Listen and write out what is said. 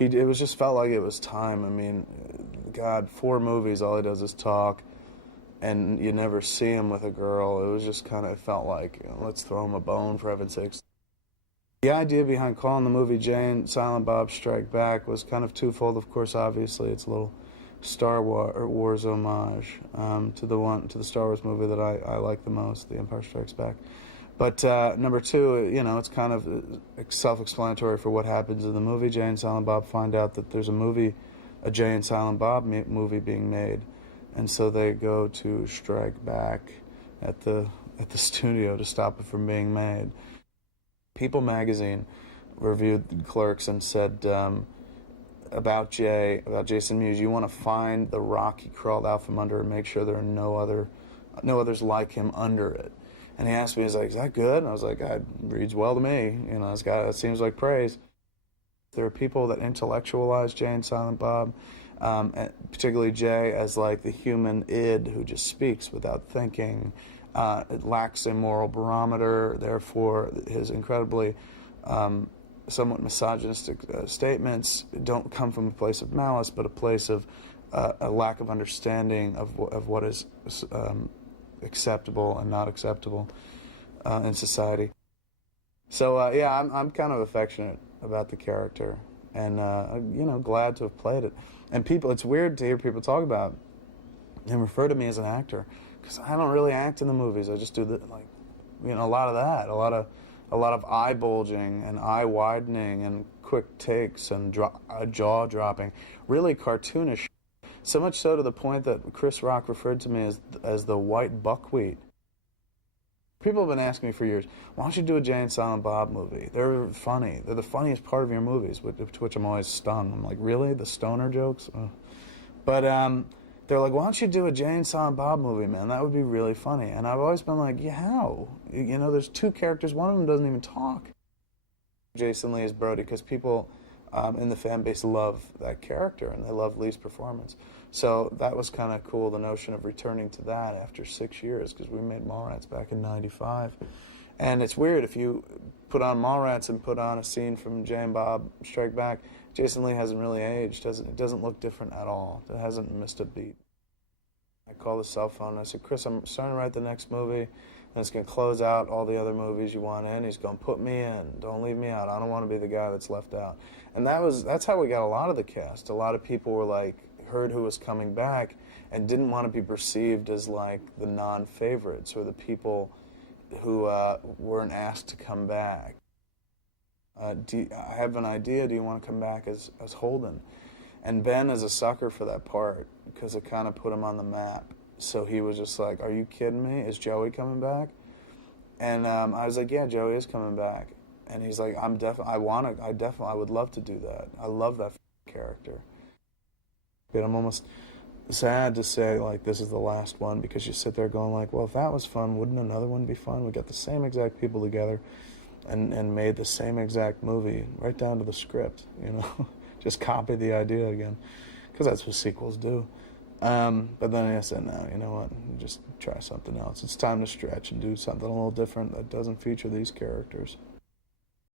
it was just felt like it was time. I mean, God, 4 movies, all he does is talk, and you never see him with a girl. It was just kind of, it felt like, let's throw him a bone, for heaven's sakes. The idea behind calling the movie Jay and Silent Bob Strike Back was kind of twofold. Of course, obviously, it's a little Star Wars homage to the Star Wars movie that I like the most, The Empire Strikes Back. But number 2, it's kind of self-explanatory for what happens in the movie. Jay and Silent Bob find out that there's a Jay and Silent Bob movie being made, and so they go to strike back at the studio to stop it from being made. People magazine reviewed Clerks and said about Jason Mewes, you want to find the rock he crawled out from under and make sure there are no others like him under it. And he asked me, he's like, is that good? And I was like, it reads well to me. It seems like praise. There are people that intellectualize Jay and Silent Bob, particularly Jay, as like the human id who just speaks without thinking. It lacks a moral barometer, therefore his incredibly somewhat misogynistic statements don't come from a place of malice, but a place of a lack of understanding of what is acceptable and not acceptable in society. So I'm kind of affectionate about the character, and glad to have played it. And it's weird to hear people talk about and refer to me as an actor, because I don't really act in the movies. I just do a lot of that, a lot of eye bulging and eye widening and quick takes and jaw dropping, really cartoonish. So much so to the point that Chris Rock referred to me as the white buckwheat. People have been asking me for years, why don't you do a Jay and Silent Bob movie? They're funny. They're the funniest part of your movies, to which I'm always stung. I'm like, really? The stoner jokes? But they're like, why don't you do a Jay and Silent Bob movie, man? That would be really funny. And I've always been like, yeah, how? There's 2 characters. One of them doesn't even talk. Jason Lee is Brody, because people in the fan base love that character, and they love Lee's performance. So that was kind of cool, the notion of returning to that after 6 years, because we made Mallrats back in '95. And it's weird, if you put on Mallrats and put on a scene from Jay and Bob Strike Back, Jason Lee hasn't really aged. It doesn't look different at all. It hasn't missed a beat. I called his cell phone and I said, Chris, I'm starting to write the next movie, and it's going to close out all the other movies you want in. He's going to put me in. Don't leave me out. I don't want to be the guy that's left out. And that's how we got a lot of the cast. A lot of people were like, heard who was coming back and didn't want to be perceived as like the non-favorites or the people who weren't asked to come back. I have an idea. Do you want to come back as Holden? And Ben is a sucker for that part because it kind of put him on the map. So he was just like, are you kidding me? Is Joey coming back? And I was like, yeah, Joey is coming back. And he's like, I would love to do that. I love that character. But I'm almost sad to say, like, this is the last one, because you sit there going like, well, if that was fun, wouldn't another one be fun? We got the same exact people together and made the same exact movie, right down to the script, just copy the idea again, because that's what sequels do. But then I said, no, you know what, just try something else. It's time to stretch and do something a little different that doesn't feature these characters.